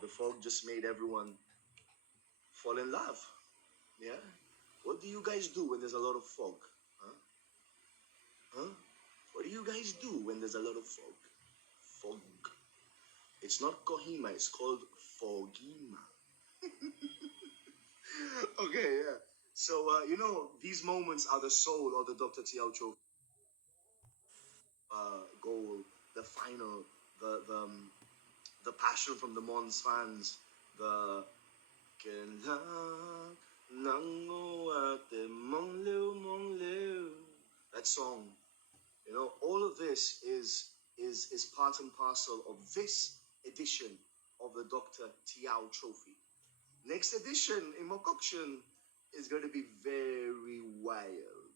The fog just made everyone fall in love. Yeah? What do you guys do when there's a lot of fog? Huh? Huh? What do you guys do when there's a lot of fog? Fog. It's not Kohima, it's called Fogima. Okay, yeah. So, these moments are the soul of the Dr. Tiao Trophy goal, the final, the passion from the Mons fans, the Kailan nang ate mong liw. That song, all of this is part and parcel of this edition of the Dr. Tiao Trophy. Next edition in Mokokshun is going to be very wild.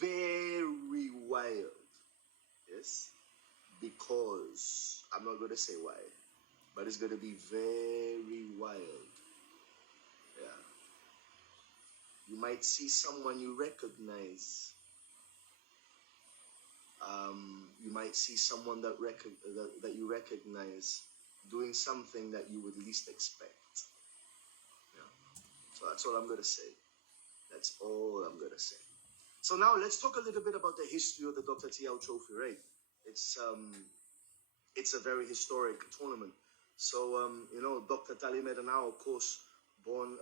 Very wild. Yes? Because I'm not going to say why, but it's going to be very wild. Yeah. You might see someone you recognize. You might see someone that you recognize doing something that you would least expect. Yeah. So that's all I'm going to say. That's all I'm going to say. So now let's talk a little bit about the history of the Dr. Tiao Trophy, right? It's a very historic tournament. So, Dr. Tali Medanao, of course, born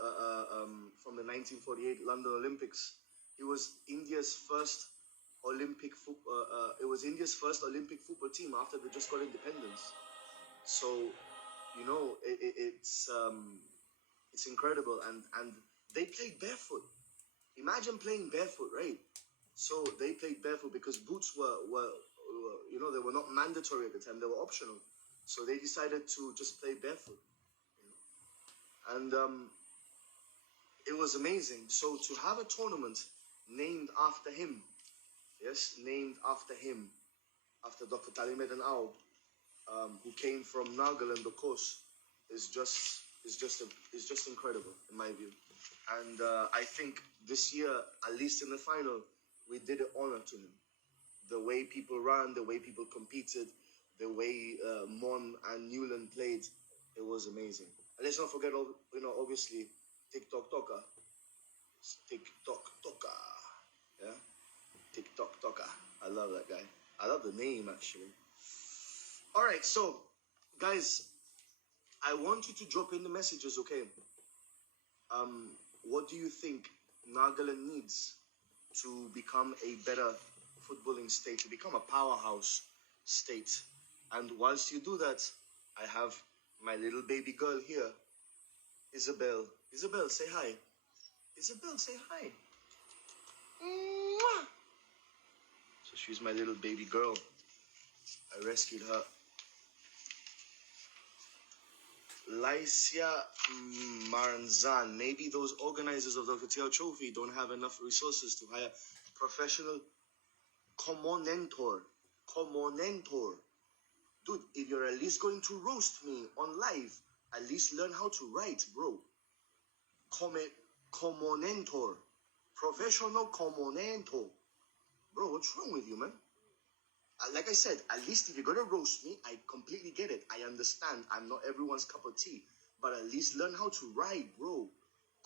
from the 1948 London Olympics. It was India's first Olympic football team after they just got independence. So, it's incredible, and they played barefoot. Imagine playing barefoot, right? So they played barefoot because boots were they were not mandatory at the time; they were optional. So they decided to just play barefoot, and it was amazing. So to have a tournament named after him, yes, named after him, after Dr. Talimedan Ao, who came from Nagaland, of course, is just incredible in my view. And I think this year, at least in the final, we did an honor to him. The way people ran, the way people competed, the way Mon and Newland played, it was amazing. And let's not forget, obviously, TikTok Toka. TikTok Toka. Yeah? TikTok Toka. I love that guy. I love the name, actually. All right, so, guys, I want you to drop in the messages, okay? What do you think Nagaland needs to become a better footballing state, to become a powerhouse state? And whilst you do that, I have my little baby girl here, Isabel. Isabel, say hi. Isabel, say hi. Mwah! So she's my little baby girl. I rescued her. Lycia Maranzan. Maybe those organizers of the Tiao Trophy don't have enough resources to hire professional commentator. Dude, if you're at least going to roast me on live, at least learn how to write, bro. Commentator. Professional commentator. Bro, what's wrong with you, man? Like I said, at least if you're going to roast me, I completely get it. I understand. I'm not everyone's cup of tea. But at least learn how to write, bro.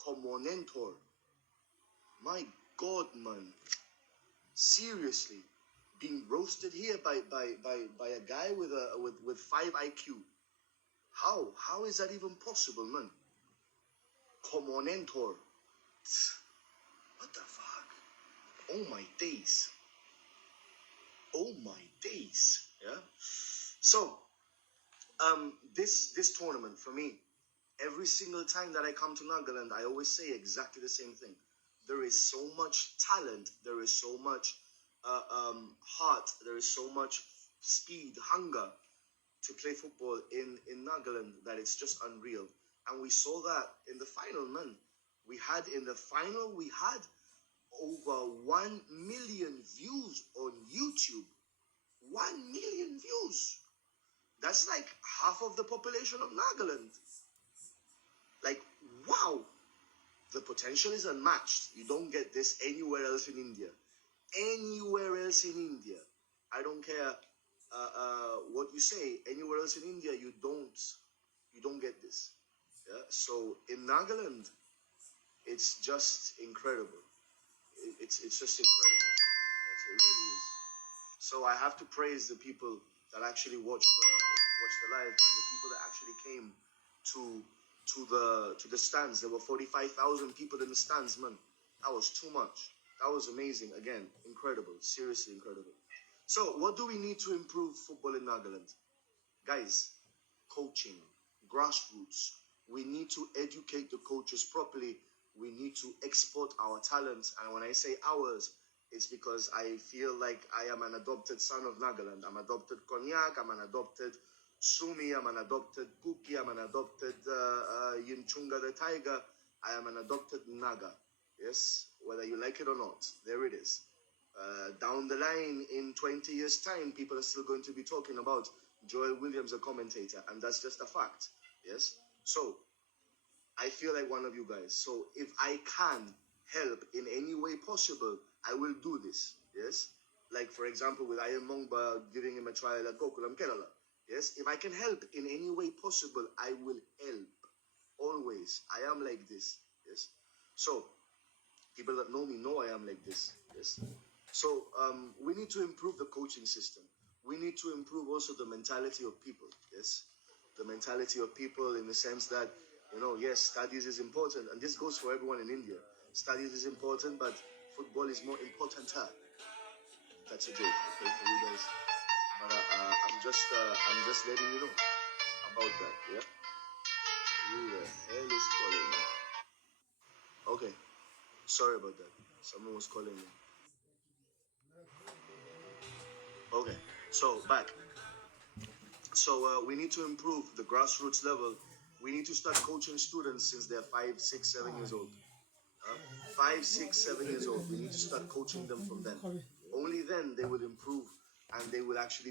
Commentator. My God, man. Seriously. Being roasted here by a guy with 5 IQ. How is that even possible, man? Commentator. What the fuck? Oh my days. Oh my days. Yeah. So, this tournament for me, every single time that I come to Nagaland, I always say exactly the same thing. There is so much talent. There is so much heart. There is so much speed, hunger to play football in Nagaland that it's just unreal. And we saw that in the final, man. We had over 1 million views on YouTube. 1 million views. That's like half of the population of Nagaland. Like, wow. The potential is unmatched. You don't get this anywhere else in India. Anywhere else in India. I don't care what you say. Anywhere else in India, you don't get this. Yeah. So in Nagaland, it's just incredible. It's just incredible. Yes, it really is. So I have to praise the people that actually watched the live, and the people that actually came to to the stands. There were 45,000 people in the stands, man. That was too much. That was amazing. Again, incredible. Seriously incredible. So what do we need to improve football in Nagaland? Guys, coaching, grassroots. We need to educate the coaches properly. We need to export our talents. And when I say ours, it's because I feel like I am an adopted son of Nagaland. I'm adopted Konyak, I'm an adopted Sumi, I'm an adopted Kuki, I'm an adopted Yinchunga the Tiger. I am an adopted Naga. Yes, whether you like it or not, there it is. Down the line, in 20 years' time, people are still going to be talking about Joel Williams, a commentator, and that's just a fact. Yes. So I feel like one of you guys. So if I can help in any way possible, I will do this. Yes. Like for example, with Ian Mongba giving him a trial at Gokulam Kerala. Yes. If I can help in any way possible, I will help. Always. I am like this. Yes. So people that know me know I am like this. Yes. So we need to improve the coaching system. We need to improve also the mentality of people. Yes, the mentality of people in the sense that yes, studies is important, and this goes for everyone in India. Studies is important, but football is more important. That's a joke, okay, for you guys. But I'm just letting you know about that. Yeah. Who the hell is calling me? Okay, sorry about that. Someone was calling me. Okay, so back. So we need to improve the grassroots level. We need to start coaching students since they're 5, 6, 7 years old. 5, 6, 7 years old. We need to start coaching them from then. Only then they will improve and they will actually be